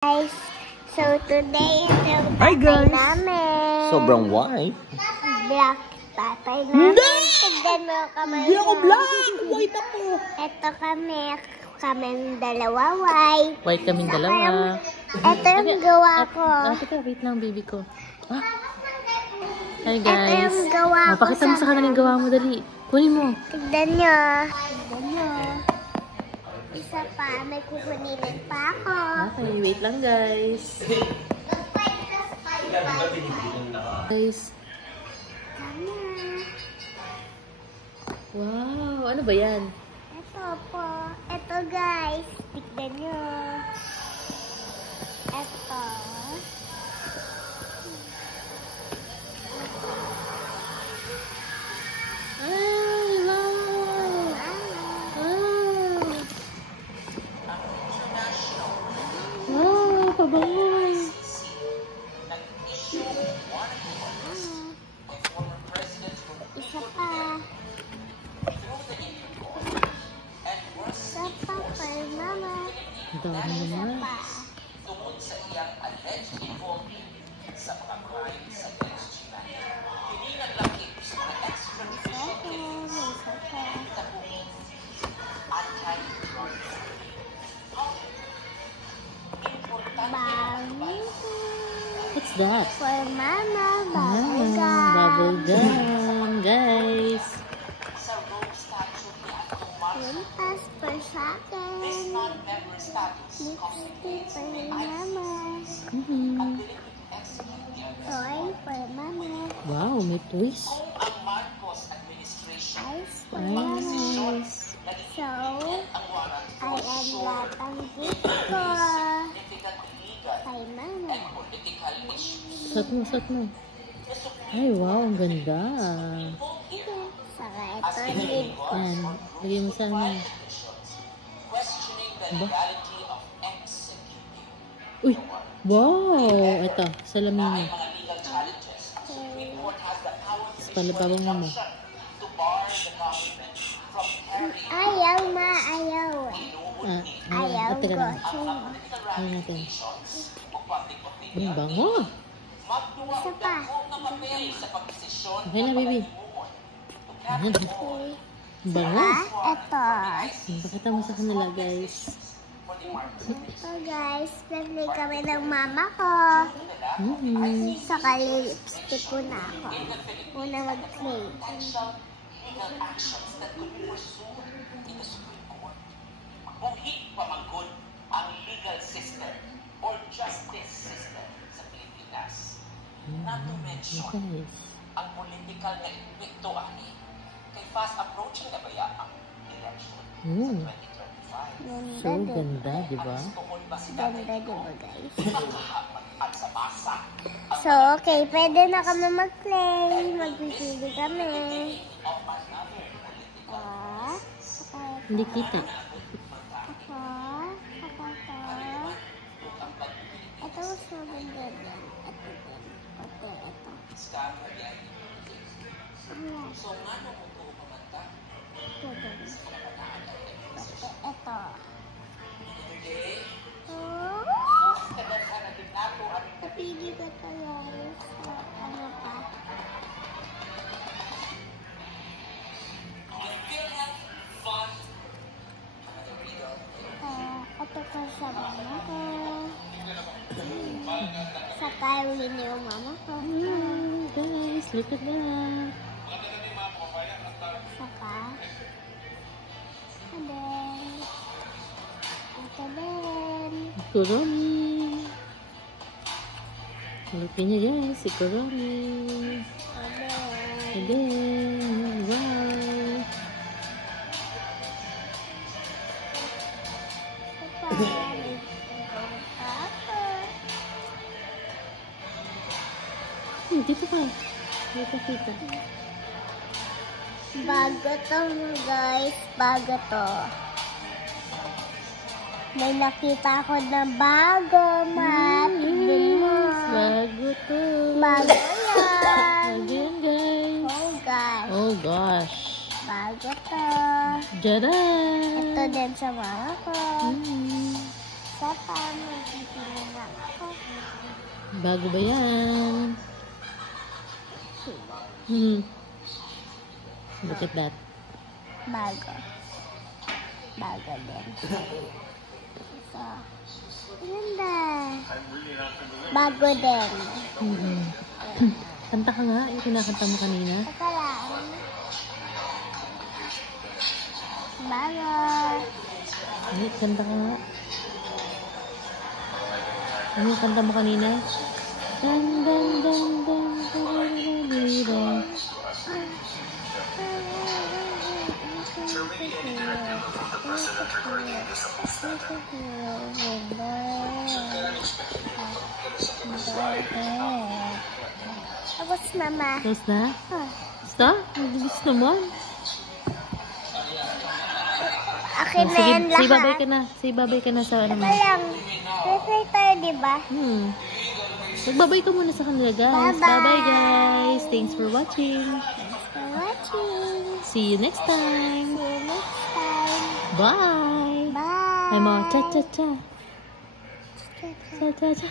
Guys, so today yung Hi, tatay guys. namin. Sobrang white. Black tatay namin. Tignan mo kamay. Hindi ako black! White ako! Ito kaming dalawa white. White kaming dalawa. Ito yung gawa ko. Teka, wait lang, baby ko. Ah. Hi, Ito guys. yung gawa ko. Pakita mo sa kanila yung gawa mo, dali. Kunin mo. Tignan nyo. Isa pa, may kukunilin pa ako. Okay, wait lang, guys. Guys. Wow, ano ba yan? Ito po. Ito guys. Tignan nyo. Ito. Ay, wow. Wow, pabangoy. Isa pa. Isa pa kay mama. Ang dami naman. Pa. tungkol sa iyang alleged involvement sa mga crimes against humanity. Hiningan langit sa mga extrajudicial Isa pa. tabuhin anti-drug. What's that? For mama, Bubble bubble gum, guys. Sa Rome Statute ni Antong Marshall, Limpas pa sa this akin. non-member status Lipstick for mama. execute the Toy for mama. Wow, may twist. ang Marcos administration Ice for mama. Nice. So, ang warrant I am lahat ang gift ko. significant legal Kay mama. and political issues. Suot mo. Ay, wow, ang ganda. Saka ito din. Yan, lagay mo sa amin. Questioning the legality of executing Uy, wow. Ito, salamin mo. mga legal challenges. The Supreme Court has the power to Palababang mo. to bar the government from carrying Ayaw ma, ayaw. Ayaw Ito ka ko. na. Ayaw natin. o public opinion. Ang bango. Magduwa Isa pa. ng papel sa pagdesisyon Okay na, baby. Ayan. Ang bango. Ito. Pakita mo sa kanila, guys. Ito guys, nagli kami ng mama ko. Saka lipstick ko na ako. Una mag-play. legal actions that could be pursued in the Supreme Court. Mabuhi pamangkod ang legal system or justice system sa Pilipinas. Not to mention Guys. ang political na epekto ani kay fast approaching na baya ang election Mm. sa 2025. So ganda, di ba? Tungkol ba si Ganda diba guys? at sa basa So okay, pwede na kami mag-play. Magpipili kami. Saka Hindi kita. ito. Ito mas maganda din. Ito din. Ito. so nga nung mo pamanta Ito din. Ito. Oh! Napili ko ito guys. So, ano pa? Ito ko sa mama ko. Sa Kylin yung mama ko. Guys, look at that. Saka, then, ito din. Kurami. Look niyo, guys. Si Kurami. Again. Wow. Dito ka. Dito kita. Bago to guys, bago to. May nakita ko na bago, mapigil mo. Bago to. Bago yan. Again, guys. Oh gosh, Oh, gosh. bago to. Jadan! Ito din sa mama ko. Mm. Sa pamagiging Bago ba yan? Look at that. Bago. Bago din. So, ganda. Bago din. Kanta ka nga, yung kinakanta mo kanina. Teka lang. Bago. Ay, kanta ka nga. Ano yung kanta mo kanina? Dan, dan, dan, dan, dan, dan, dan. Tapos, mama. Tapos na? Ah, Basta? Mabilis naman. akin na Sige, yan say babay lahat. ka na. Say babay ka na sa ano mo. Teka lang. Play tayo, diba? Magbabay ka muna sa kanila, guys. Bye-bye. Bye-bye, guys. Thanks for watching. Thanks for watching. See you next time. See you next time. Bye. Bye. Ay mo, cha-cha-cha. Cha-cha-cha.